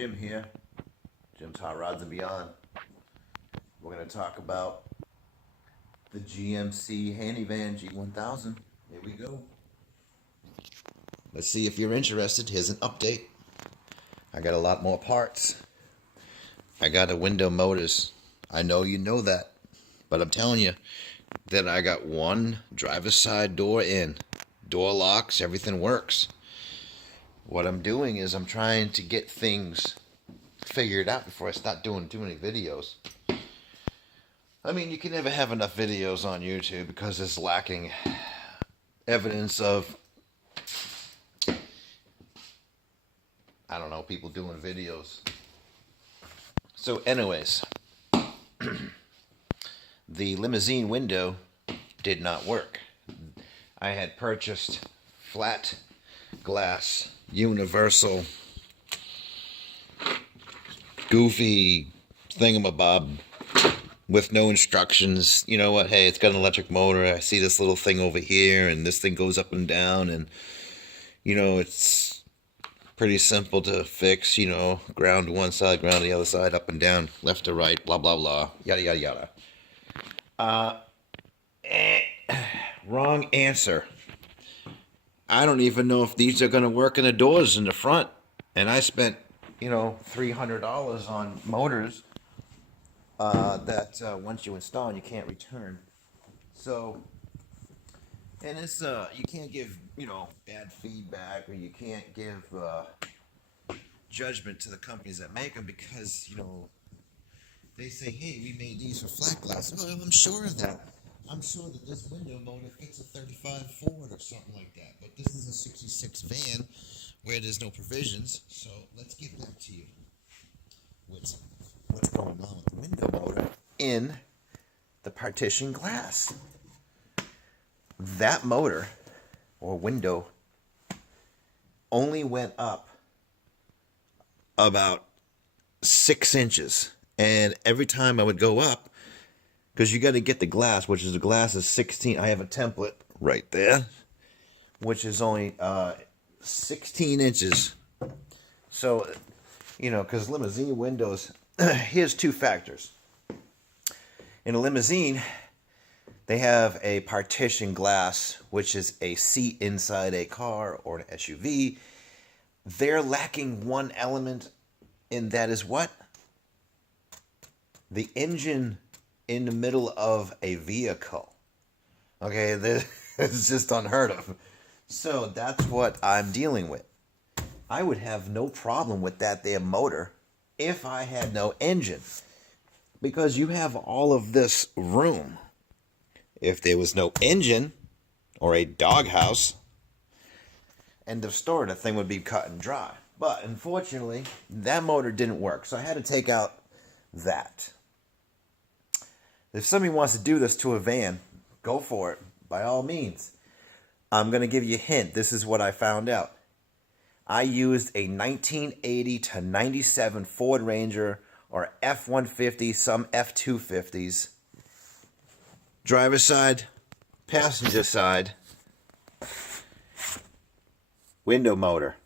Jim here, Jim's Hot Rods and Beyond. We're going to talk about the GMC Handy Van G1000. Here we go. Let's see if you're interested. Here's an update. I got a lot more parts. I got a window motors. I know you know that, but I'm telling you that I got one driver's side door in. Door locks, everything works. What I'm doing is I'm trying to get things figured out before I start doing too many videos. I mean, you can never have enough videos on YouTube because it's lacking evidence of, I don't know, people doing videos. So anyways, the limousine window did not work. I had purchased flat glass, universal, goofy thingamabob with no instructions. You know what? Hey, it's got an electric motor. I see this little thing over here, and this thing goes up and down, and you know, it's pretty simple to fix. You know, ground to one side, ground to the other side, up and down, left to right, blah blah blah, yada yada yada. Wrong answer. I don't even know if these are going to work in the doors in the front. And I spent, $300 on motors that once you install, you can't return. So, and it's, you can't give, bad feedback, or you can't give judgment to the companies that make them because, they say, hey, we made these for flat glass. Well, I'm sure of that. I'm sure that this window motor fits a 35 Ford or something like that. But this is a 66 van where there's no provisions. So let's get back to you. What's going on with the window motor in the partition glass? That motor or window only went up about 6 inches. And every time I would go up, because you got to get the glass, which is the glass is 16. I have a template right there, which is only 16 inches. So, because limousine windows, here's two factors. In a limousine, they have a partition glass, which is a seat inside a car or an SUV. They're lacking one element, and that is what? The engine in the middle of a vehicle. Okay, this is just unheard of. So that's what I'm dealing with. I would have no problem with that there motor if I had no engine, because you have all of this room. If there was no engine or a doghouse, end of story, the thing would be cut and dry. But unfortunately, that motor didn't work, so I had to take out that. If somebody wants to do this to a van, go for it, by all means. I'm going to give you a hint. This is what I found out. I used a 1980 to 97 Ford Ranger or F-150, some F-250s. Driver's side, passenger side, window motor.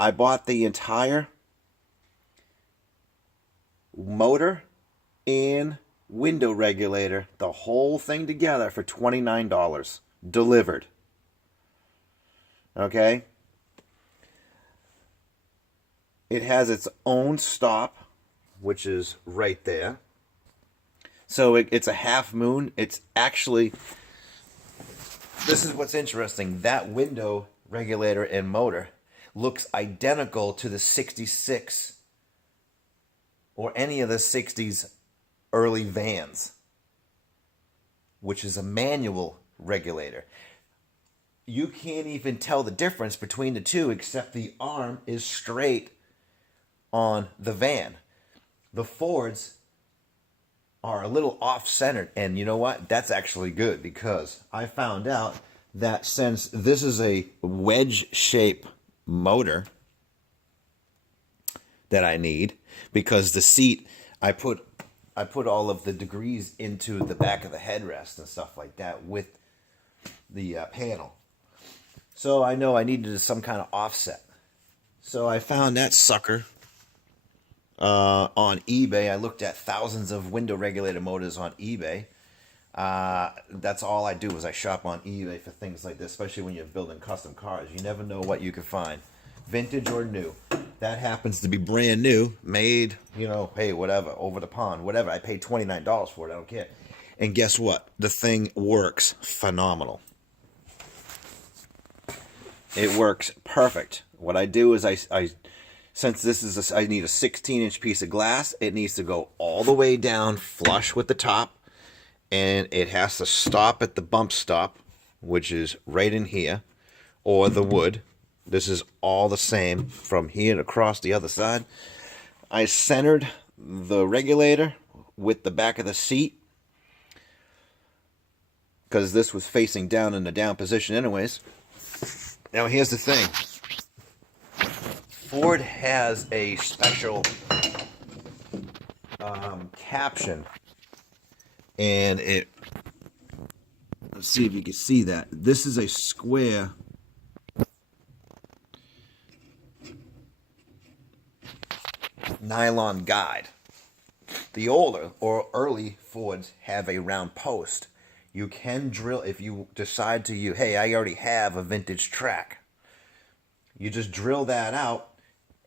I bought the entire motor and window regulator, the whole thing together, for $29 delivered. Okay, it has its own stop, which is right there. So it's a half moon. It's actually, this is what's interesting, that window regulator and motor looks identical to the 66 or any of the 60s early vans, which is a manual regulator. You can't even tell the difference between the two, except the arm is straight on the van. The Fords are a little off-centered, and you know what? That's actually good, because I found out that since this is a wedge-shape motor that I need, because the seat, I put all of the degrees into the back of the headrest and stuff like that with the panel. So I know I needed some kind of offset. So I found that sucker on eBay. I looked at thousands of window regulator motors on eBay. That's all I do is I shop on eBay for things like this, especially when you're building custom cars. You never know what you can find, vintage or new. That happens to be brand new, made, hey, whatever, over the pond, whatever. I paid $29 for it. I don't care. And guess what? The thing works phenomenal. It works perfect. What I do is I since this is I need a 16-inch piece of glass, it needs to go all the way down flush with the top. And it has to stop at the bump stop, which is right in here, or the wood. This is all the same from here and across the other side. I centered the regulator with the back of the seat because this was facing down in the down position anyways. Now here's the thing. Ford has a special caption. And let's see if you can see that. This is a square nylon guide. The older or early Fords have a round post. You can drill if you decide to use, hey, I already have a vintage track. You just drill that out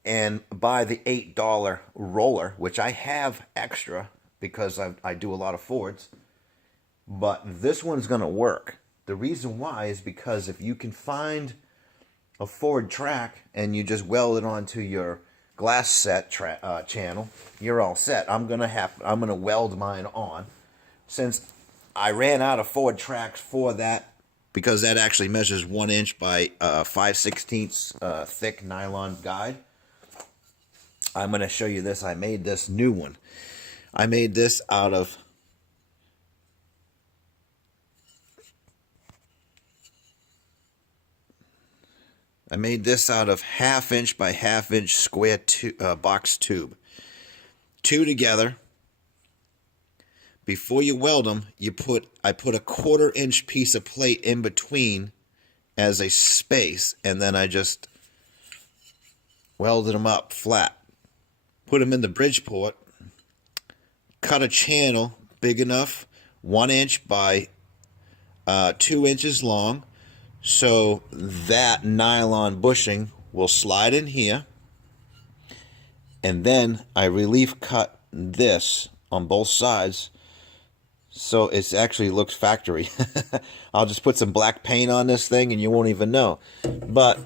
and buy the $8 roller, which I have extra because I do a lot of Fords. But this one's going to work. The reason why is because if you can find a Ford track and you just weld it onto your glass set channel, you're all set. I'm gonna weld mine on. Since I ran out of Ford tracks for that, because that actually measures 1 inch by 5/16 thick nylon guide, I'm going to show you this. I made this new one. I made this out of half-inch by half-inch square box tube. Two together. Before you weld them, I put a 1/4-inch piece of plate in between as a space, and then I just welded them up flat. Put them in the Bridgeport. Cut a channel big enough, 1 inch by 2 inches long, so that nylon bushing will slide in here. And then I relief cut this on both sides, so it actually looks factory. I'll just put some black paint on this thing and you won't even know. But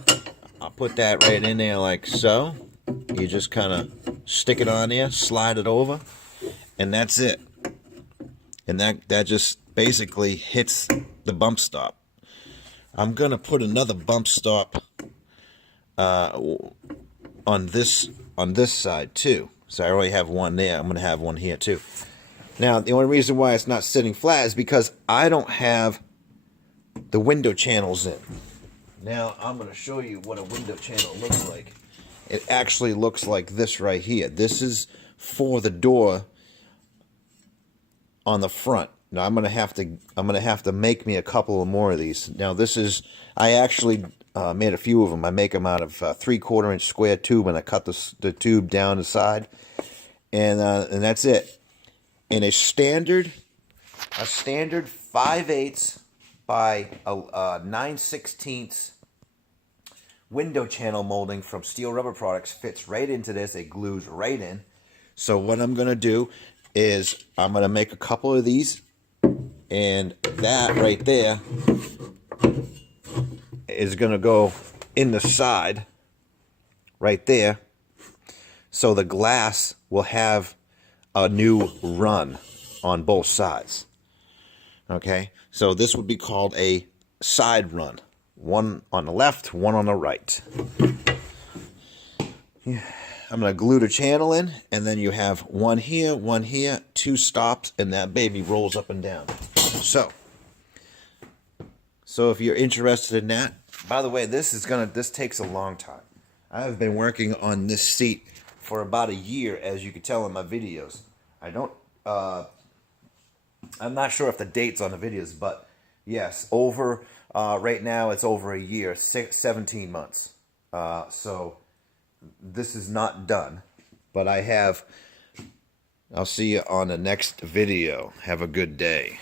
I'll put that right in there like so. You just kind of stick it on there, slide it over, and that's it. And that just basically hits the bump stop. I'm going to put another bump stop on this side too. So I already have one there. I'm going to have one here too. Now, the only reason why it's not sitting flat is because I don't have the window channels in. Now, I'm going to show you what a window channel looks like. It actually looks like this right here. This is for the door on the front. Now, I'm going to have to make me a couple of more of these. Now, I actually made a few of them. I make them out of 3/4-inch square tube, and I cut the tube down the side, and that's it. In a standard 5/8 by 9/16 window channel molding from Steel Rubber Products fits right into this. It glues right in. So what I'm going to do is I'm going to make a couple of these, and that right there is going to go in the side right there, so the glass will have a new run on both sides. Okay, so this would be called a side run. One on the left, one on the right. Yeah. I'm going to glue the channel in, and then you have one here, 2 stops, and that baby rolls up and down. So if you're interested in that, by the way, this takes a long time. I've been working on this seat for about a year, as you can tell in my videos. I'm not sure if the date's on the videos, but yes, right now it's over a year, 17 months. So this is not done, but I'll see you on the next video. Have a good day.